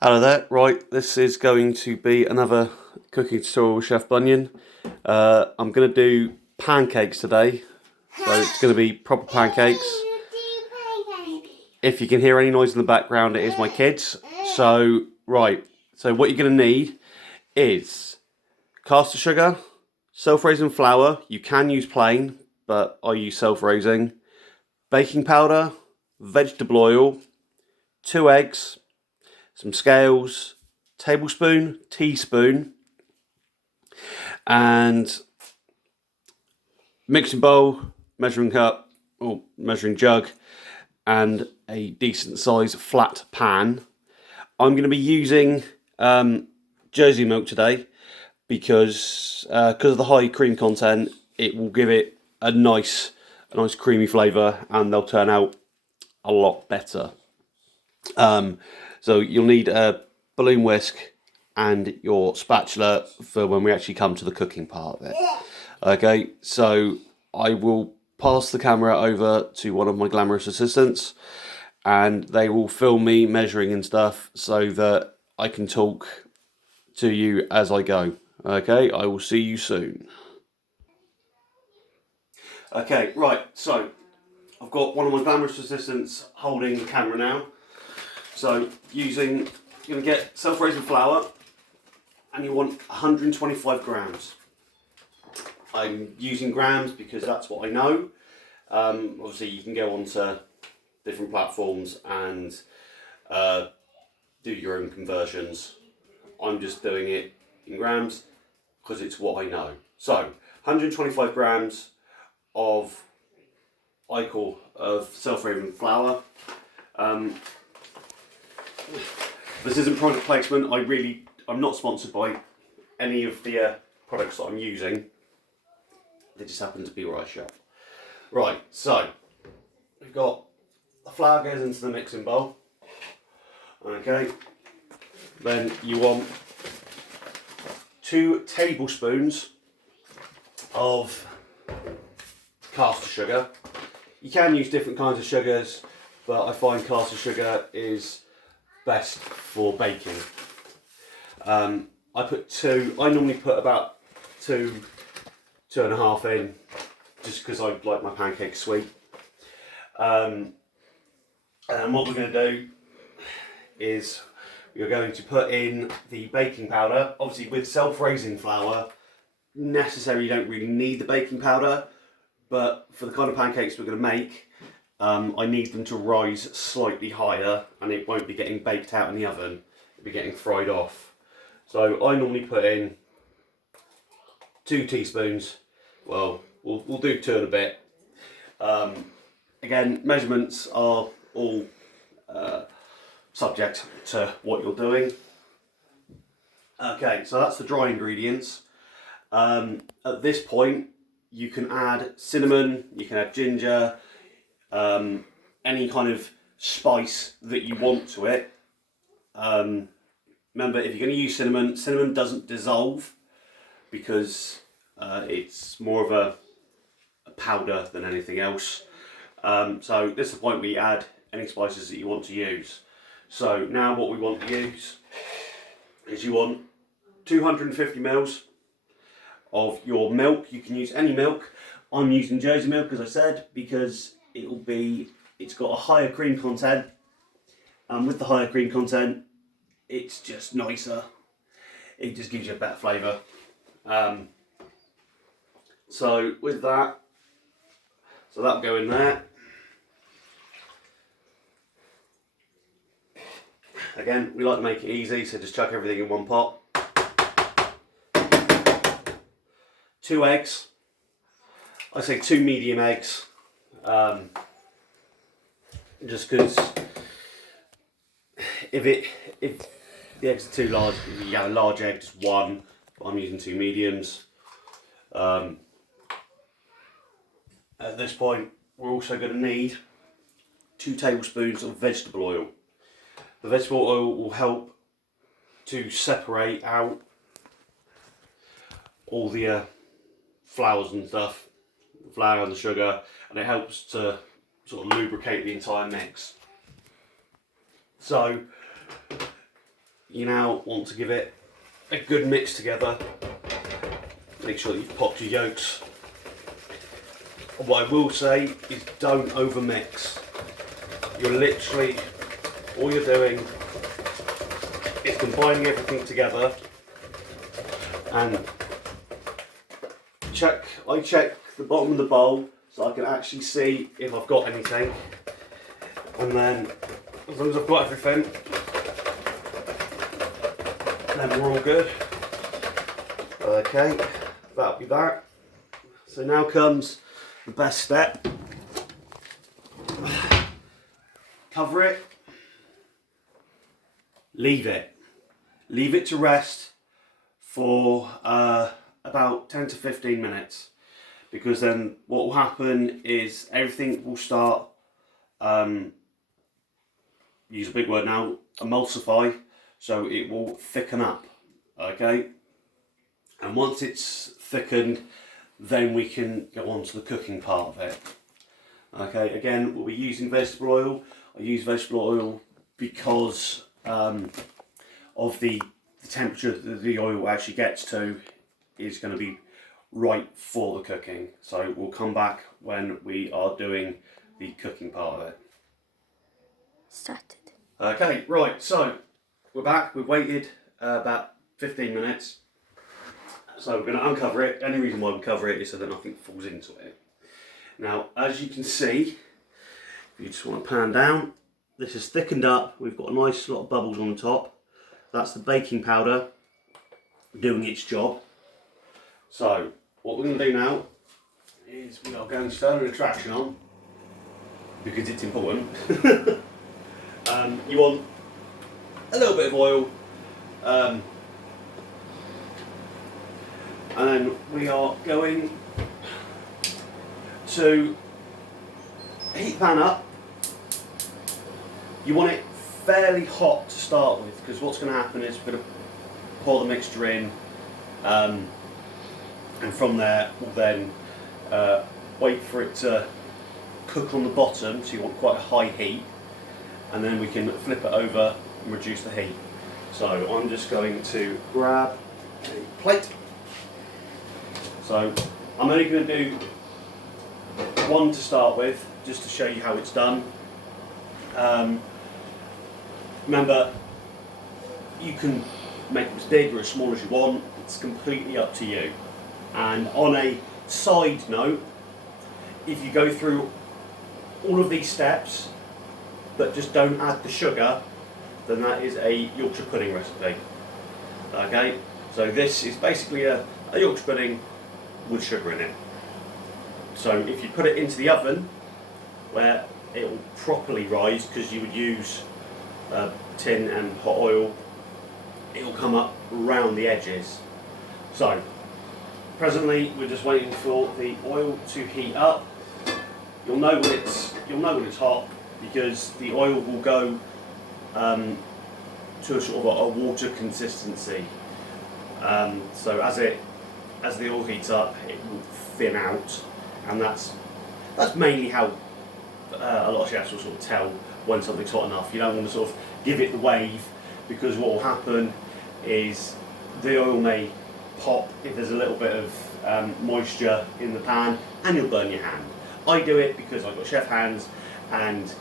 Hello there, right, this is going to be another cooking tutorial with Chef Bunyan. I'm going to do pancakes today, so it's going to be proper pancakes. If you can hear any noise in the background, it is my kids. So, right, so what you're going to need is caster sugar, self-raising flour, you can use plain, but I use self-raising, baking powder, vegetable oil, 2 eggs, some scales, tablespoon, teaspoon, and mixing bowl, measuring cup, or measuring jug, and a decent size flat pan. I'm going to be using Jersey milk today because of the high cream content, it will give it a nice creamy flavour, and they'll turn out a lot better. So you'll need a balloon whisk and your spatula for when we actually come to the cooking part of it. Okay, so I will pass the camera over to one of my glamorous assistants, and they will film me measuring and stuff so that I can talk to you as I go. Okay, I will see you soon. Okay, right, so I've got one of my glamorous assistants holding the camera now. So you're going to get self-raising flour, and you want 125 grams. I'm using grams because that's what I know. Obviously you can go onto different platforms and do your own conversions. I'm just doing it in grams because it's what I know. So 125 grams of self-raising flour. This isn't product placement. I'm not sponsored by any of the products that I'm using. They just happen to be where I shop. Right, so we've got the flour goes into the mixing bowl. Okay, then you want 2 tablespoons of caster sugar. You can use different kinds of sugars, but I find caster sugar is best for baking. I normally put about 2.5 in, just because I like my pancakes sweet. And what we're going to do is we're going to put in the baking powder. Obviously with self-raising flour, necessarily you don't really need the baking powder, but for the kind of pancakes we're going to make, I need them to rise slightly higher, and it won't be getting baked out in the oven, it'll be getting fried off. So I normally put in 2 teaspoons, well, we'll do 2 and a bit. Again, measurements are all subject to what you're doing. Okay, so that's the dry ingredients. At this point, you can add cinnamon, you can add ginger, any kind of spice that you want to it. Remember, if you're going to use cinnamon doesn't dissolve because it's more of a powder than anything else. So this is the point where you add any spices that you want to use. So now what we want to use is you want 250 ml of your milk. You can use any milk. I'm using Jersey milk, as I said, because it's got a higher cream content, and with the higher cream content it's just nicer, it just gives you a better flavour. So with that, so that'll go in there. Again, we like to make it easy, so just chuck everything in one pot. 2 eggs, I say 2 medium eggs, just because if the eggs are too large, you have a large egg, just 1, but I'm using 2 mediums. At this point, we're also going to need 2 tablespoons of vegetable oil. The vegetable oil will help to separate out all the flours and stuff, the flour and the sugar, and it helps to sort of lubricate the entire mix. So you now want to give it a good mix together. Make sure that you've popped your yolks. What I will say is don't over mix. You're literally, all you're doing is combining everything together, and I check the bottom of the bowl so I can actually see if I've got anything, and then as long as I've got everything, then we're all good. Okay, that'll be that. So now comes the best step. Cover it, leave it to rest for about 10 to 15 minutes, because then what will happen is everything will start, use a big word now, emulsify, so it will thicken up, okay? And once it's thickened, then we can go on to the cooking part of it. Okay, again, we'll be using vegetable oil. I use vegetable oil because of the temperature that the oil actually gets to is going to be right for the cooking. So we'll come back when we are doing the cooking part of it. Started. Okay, right, so we're back. We've waited about 15 minutes. So we're going to uncover it. The only reason why we cover it is so that nothing falls into it. Now, as you can see, if you just want to pan down, this is thickened up. We've got a nice lot of bubbles on the top. That's the baking powder doing its job. So, what we're going to do now is we are going to turn an attraction on, because it's important. You want a little bit of oil, and then we are going to heat the pan up. You want it fairly hot to start with, because what's going to happen is we're going to pour the mixture in, and from there we'll then wait for it to cook on the bottom, so you want quite a high heat, and then we can flip it over and reduce the heat. So I'm just going to grab a plate. So I'm only going to do one to start with, just to show you how it's done. Remember, you can make it as big or as small as you want. It's completely up to you. And on a side note, if you go through all of these steps but just don't add the sugar, then that is a Yorkshire pudding recipe. Okay, so this is basically a Yorkshire pudding with sugar in it. So if you put it into the oven, where it will properly rise, because you would use tin and hot oil, it will come up round the edges. So presently we're just waiting for the oil to heat up. You'll know when it's hot, because the oil will go to a sort of a water consistency. So as the oil heats up, it will thin out, and that's mainly how a lot of chefs will sort of tell when something's hot enough. You don't want to sort of give it the wave, because what will happen is the oil may pop if there's a little bit of moisture in the pan, and you'll burn your hand. I do it because I've got chef hands, and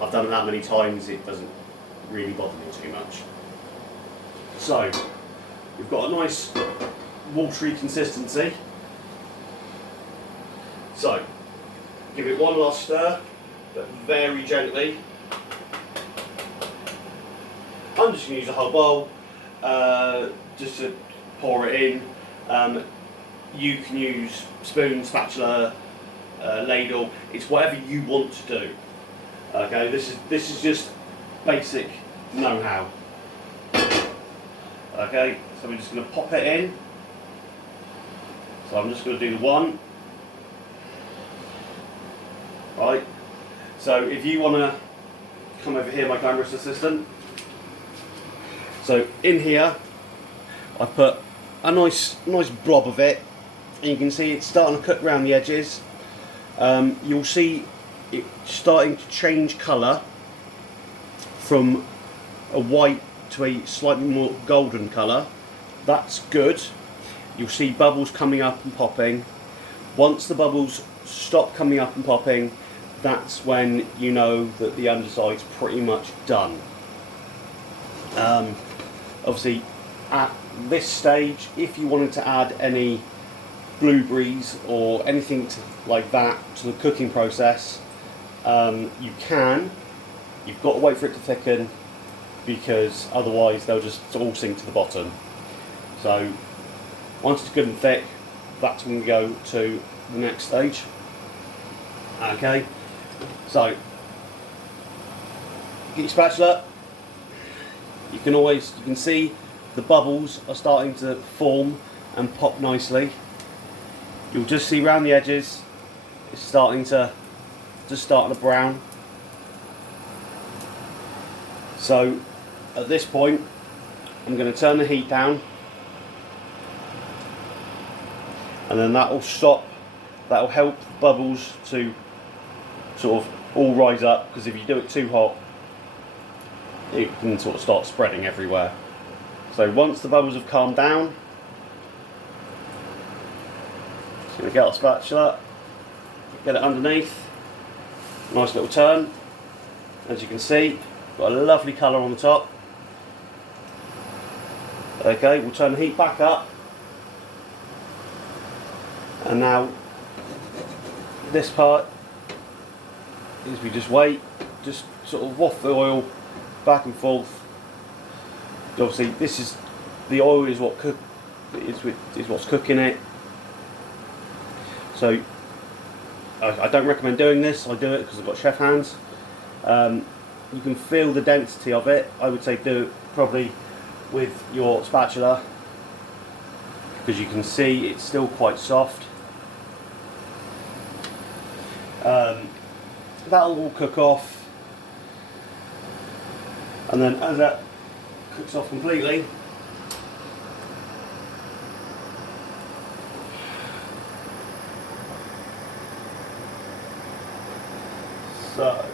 I've done it that many times, it doesn't really bother me too much. So we've got a nice watery consistency. So give it one last stir, but very gently. I'm just going to use a whole bowl just to pour it in. You can use spoon, spatula, ladle. It's whatever you want to do. Okay, this is just basic know-how. Okay, so we're just going to pop it in. So I'm just going to do the one. Right. So if you want to come over here, my camera assistant. So in here, I've put a nice blob of it, and you can see it's starting to cook around the edges. You'll see it starting to change colour from a white to a slightly more golden colour, that's good. You'll see bubbles coming up and popping. Once the bubbles stop coming up and popping, that's when you know that the underside's pretty much done. Obviously, at this stage, if you wanted to add any blueberries or anything like that to the cooking process, you can. You've got to wait for it to thicken, because otherwise they'll just all sink to the bottom. So once it's good and thick, that's when we go to the next stage. Okay, so get your spatula. You can see the bubbles are starting to form and pop nicely. You'll just see around the edges it's starting to brown. So at this point, I'm going to turn the heat down, and then that will stop. That will help the bubbles to sort of all rise up, because if you do it too hot, it can sort of start spreading everywhere. So once the bubbles have calmed down, just going to get our spatula, get it underneath, nice little turn. As you can see, got a lovely colour on the top. Okay, we'll turn the heat back up, and now this part is we just wait, just sort of waft the oil back and forth. Obviously, this is the oil is what's cooking it. So I don't recommend doing this. I do it because I've got chef hands. You can feel the density of it. I would say do it probably with your spatula, because you can see it's still quite soft. That'll all cook off, and then as that cooks off completely, so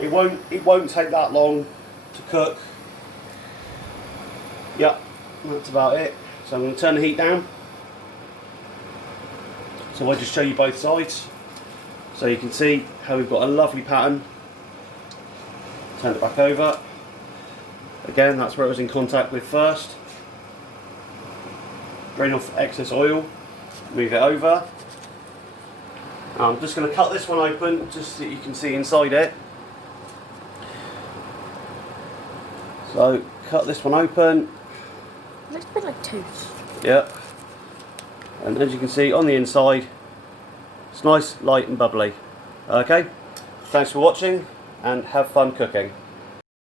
it won't take that long to cook. Yep, that's about it. So I'm going to turn the heat down, so I'll just show you both sides, so you can see how we've got a lovely pattern. Turn it back over. Again, that's where it was in contact with first. Drain off excess oil, move it over. I'm just going to cut this one open just so you can see inside it. So cut this one open. It looks a bit like toast. Yeah. And as you can see on the inside, it's nice, light and bubbly. Okay, thanks for watching and have fun cooking.